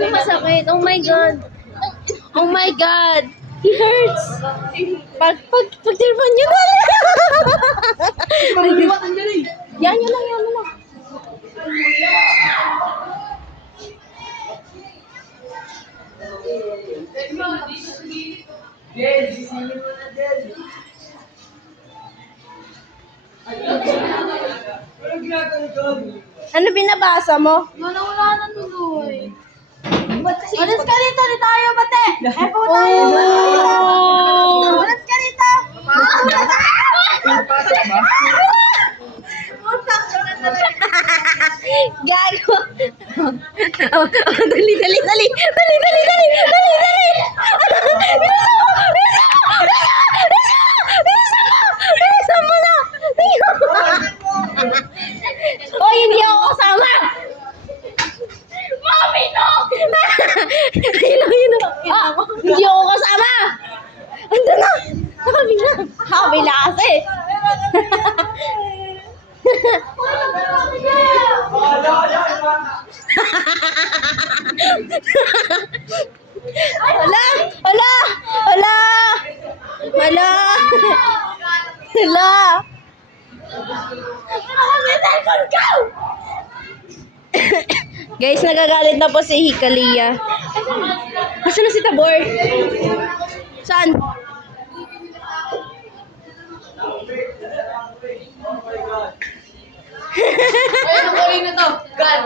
Grabe masakit. Oh my God. Oh my God. He hurts. Pag tirpan nyo na. Yan nyo lang, yan mo lang. Ano binabasa mo? Wala na tuloy. Alis ka dito, di tayo bate. Eh po tayo. Alis ka dito. Gago. Dali. Dali. Bilisan mo na. Oy, hindi ako kasama. Mami, no! Yun. Hindi ako kasama. Ando na. Nakabila. Nakabila kasi. Hala. Guys, nagagalit na po si Hikalia. Asan na si Tabor? Saan? Ayun, ang galing na to. God.